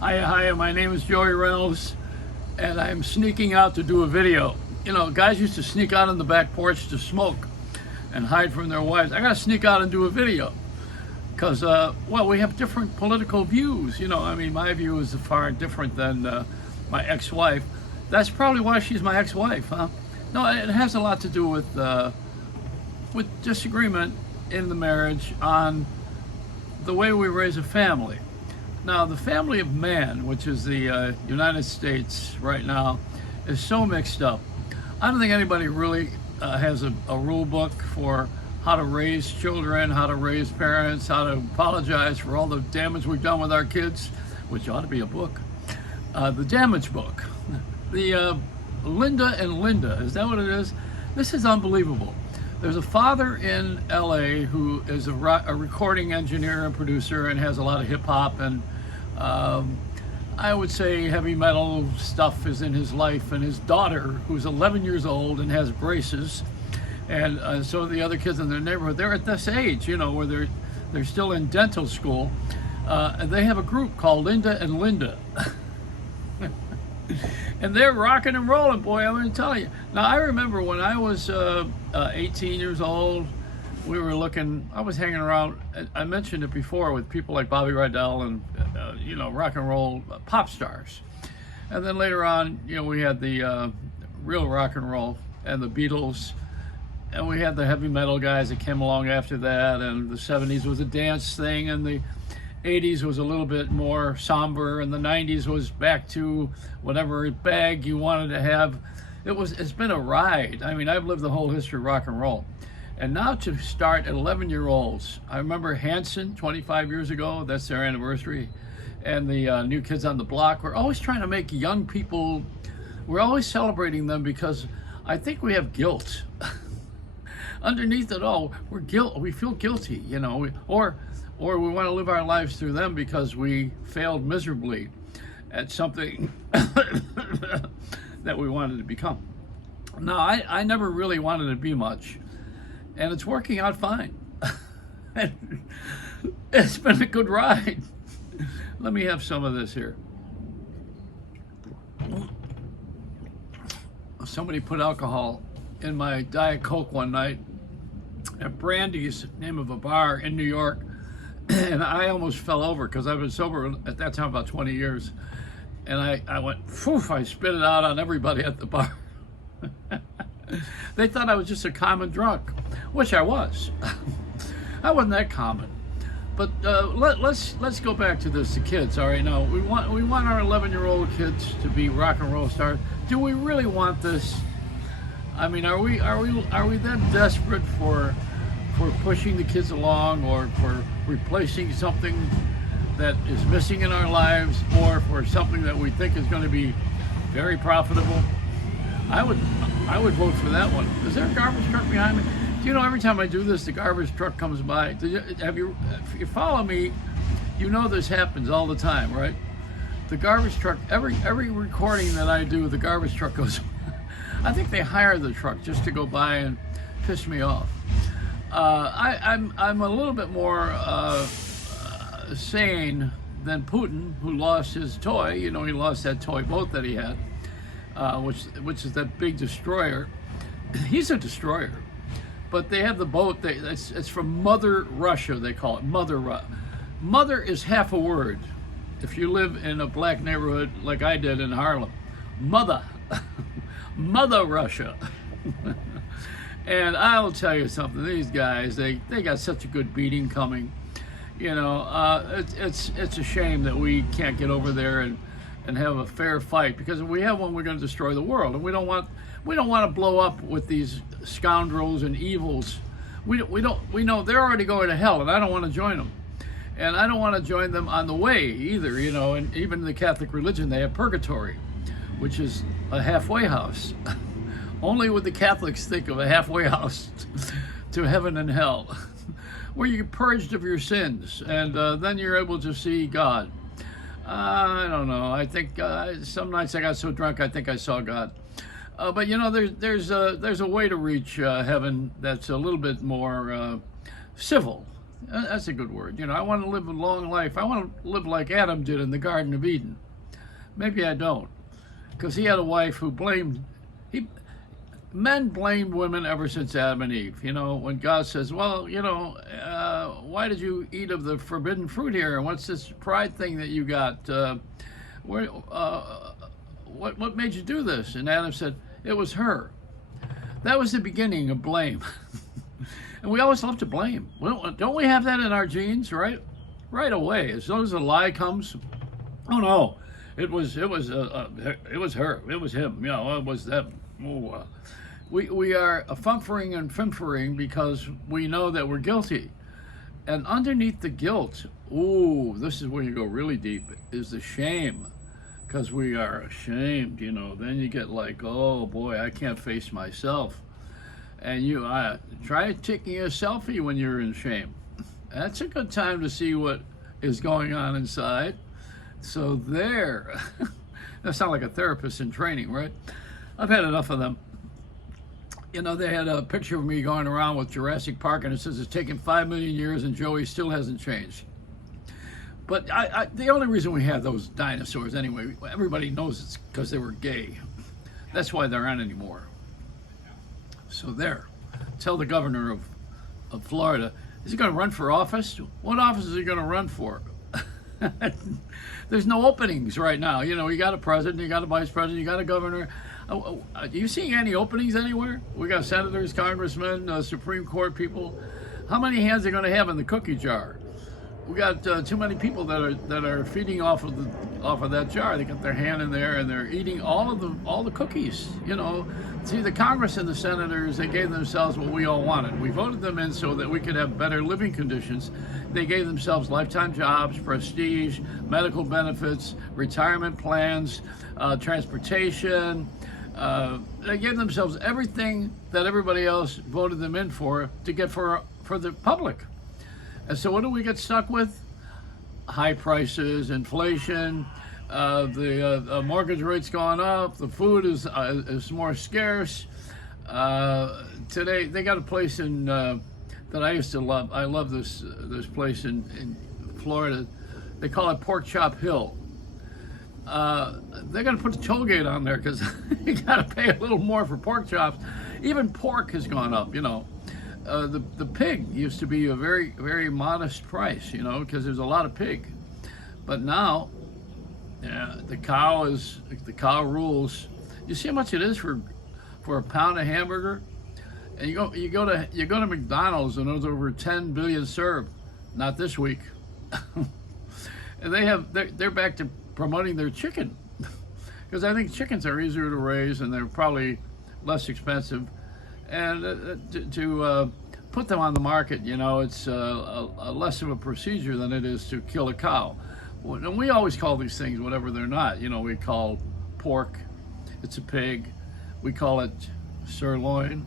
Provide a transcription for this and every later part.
Hi, my name is Joey Reynolds, and I'm sneaking out to do a video. You know, guys used to sneak out on the back porch to smoke and hide from their wives. I gotta sneak out and do a video because, well, we have different political views. You know, I mean, my view is far different than my ex-wife. That's probably why she's my ex-wife, huh? No, it has a lot to do with disagreement in the marriage on the way we raise a family. Now, the family of man, which is the United States right now, is so mixed up. I don't think anybody really has a rule book for how to raise children, how to raise parents, how to apologize for all the damage we've done with our kids, which ought to be a book. The damage book. The Linda and Linda, is that what it is? This is unbelievable. There's a father in LA who is a recording engineer and producer and has a lot of hip hop and I would say heavy metal stuff is in his life, and his daughter, who's 11 years old and has braces, and so the other kids in their neighborhood, they're at this age, you know, where they're still in dental school. And they have a group called Linda and Linda. And they're rocking and rolling, boy, I'm going to tell you. Now, I remember when I was 18 years old, I was hanging around, I mentioned it before, with people like Bobby Rydell and, you know, rock and roll pop stars. And then later on, you know, we had the real rock and roll and the Beatles, and we had the heavy metal guys that came along after that, and the 70s was a dance thing, and the 80s was a little bit more somber, and the 90s was back to whatever bag you wanted to have. It's been a ride. I mean, I've lived the whole history of rock and roll. And now to start at 11-year-olds, I remember Hanson 25 years ago, that's their anniversary, and the New Kids on the Block. We're always trying to make young people, we're always celebrating them because I think we have guilt. Underneath it all, we feel guilty, you know, or we want to live our lives through them because we failed miserably at something that we wanted to become. No, I never really wanted to be much, and it's working out fine. It's been a good ride. Let me have some of this here. Somebody put alcohol in my Diet Coke one night at Brandy's, name of a bar in New York, and I almost fell over because I've been sober at that time about 20 years, and I went, poof, I spit it out on everybody at the bar. They thought I was just a common drunk, which I was. I wasn't that common. But let's go back to this, the kids. All right, now we want our 11-year-old kids to be rock and roll stars. Do we really want this? I mean, are we that desperate for pushing the kids along, or for replacing something that is missing in our lives, or for something that we think is going to be very profitable? I would vote for that one. Is there a garbage truck behind me? Do you know, every time I do this, the garbage truck comes by? If you follow me, you know this happens all the time, right? The garbage truck, every recording that I do, the garbage truck goes. I think they hire the truck just to go by and piss me off. I'm a little bit more sane than Putin, who lost his toy. You know, he lost that toy boat that he had, which is that big destroyer. He's a destroyer. But they have the boat, it's from Mother Russia, they call it, Mother is half a word. If you live in a black neighborhood like I did in Harlem, mother, Mother Russia. And I'll tell you something, these guys, they got such a good beating coming. You know, it's a shame that we can't get over there and have a fair fight, because if we have one, we're going to destroy the world, and we don't want to blow up with these scoundrels and evils. We know they're already going to hell, and I don't want to join them, and I don't want to join them on the way either. You know, and even in the Catholic religion, they have Purgatory, which is a halfway house. Only would the Catholics think of a halfway house to heaven and hell, where you're purged of your sins, and then you're able to see God. I don't know. I think some nights I got so drunk I think I saw God. But you know, there's a way to reach heaven that's a little bit more civil That's a good word. You know, I want to live a long life. I want to live like Adam did in the Garden of Eden. Maybe I don't, because he had a wife who blamed. Men blamed women ever since Adam and Eve. You know, when God says, well, you know, why did you eat of the forbidden fruit here? And what's this pride thing that you got? What made you do this? And Adam said, it was her. That was the beginning of blame. And we always love to blame. Well, don't we have that in our genes, right? Right away, as soon as a lie comes, oh no, it was her, it was him, you know, it was them. Oh, we are fumfering and fimfering because we know that we're guilty. And underneath the guilt, ooh, this is where you go really deep, is the shame. Because we are ashamed, you know. Then you get like, oh boy, I can't face myself. And you try taking a selfie when you're in shame. That's a good time to see what is going on inside. So there. That sounds like a therapist in training, right? I've had enough of them. You know, they had a picture of me going around with Jurassic Park, and it says it's taken 5 million years and Joey still hasn't changed. But the only reason we have those dinosaurs anyway, everybody knows it's because they were gay. That's why there aren't anymore. So there. Tell the governor of Florida, is he going to run for office? What office is he going to run for? There's no openings right now. You know, you got a president, you got a vice president, you got a governor. Do you see any openings anywhere? We got senators, congressmen, Supreme Court people. How many hands are going to have in the cookie jar? We got too many people that are feeding off of that jar. They got their hand in there and they're eating all the cookies. You know, see, the Congress and the senators, they gave themselves what we all wanted. We voted them in so that we could have better living conditions. They gave themselves lifetime jobs, prestige, medical benefits, retirement plans, transportation. They gave themselves everything that everybody else voted them in for to get for the public. And so what do we get stuck with? High prices, inflation, the mortgage rate's gone up, the food is more scarce. Today, they got a place in that I used to love. I love this place in Florida. They call it Pork Chop Hill. They're going to put the toll gate on there because you got to pay a little more for pork chops. Even pork has gone up, you know. The pig used to be a very, very modest price, you know, because there's a lot of pig. But now, the cow rules. You see how much it is for a pound of hamburger? And you go to McDonald's and there's over 10 billion served. Not this week. And they're back to promoting their chicken, because I think chickens are easier to raise and they're probably less expensive. And to put them on the market, you know, it's a less of a procedure than it is to kill a cow. And we always call these things whatever they're not. You know, we call pork, it's a pig. We call it sirloin,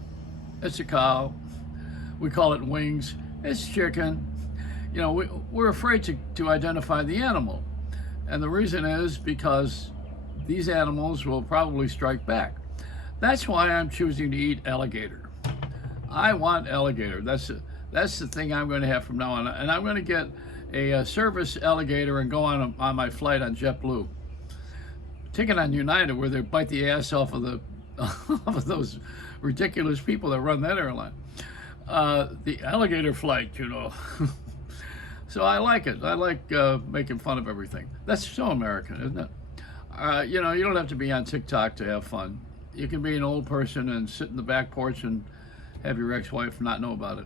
it's a cow. We call it wings, it's chicken. You know, we're afraid to identify the animal. And the reason is because these animals will probably strike back. That's why I'm choosing to eat alligator. I want alligator. That's the thing I'm going to have from now on. And I'm going to get a service alligator and go on my flight on JetBlue. Ticket on United, where they bite the ass off of of those ridiculous people that run that airline. The alligator flight, you know. So I like it. I like making fun of everything. That's so American, isn't it? You know, you don't have to be on TikTok to have fun. You can be an old person and sit in the back porch and have your ex-wife not know about it.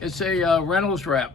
It's a Reynolds wrap.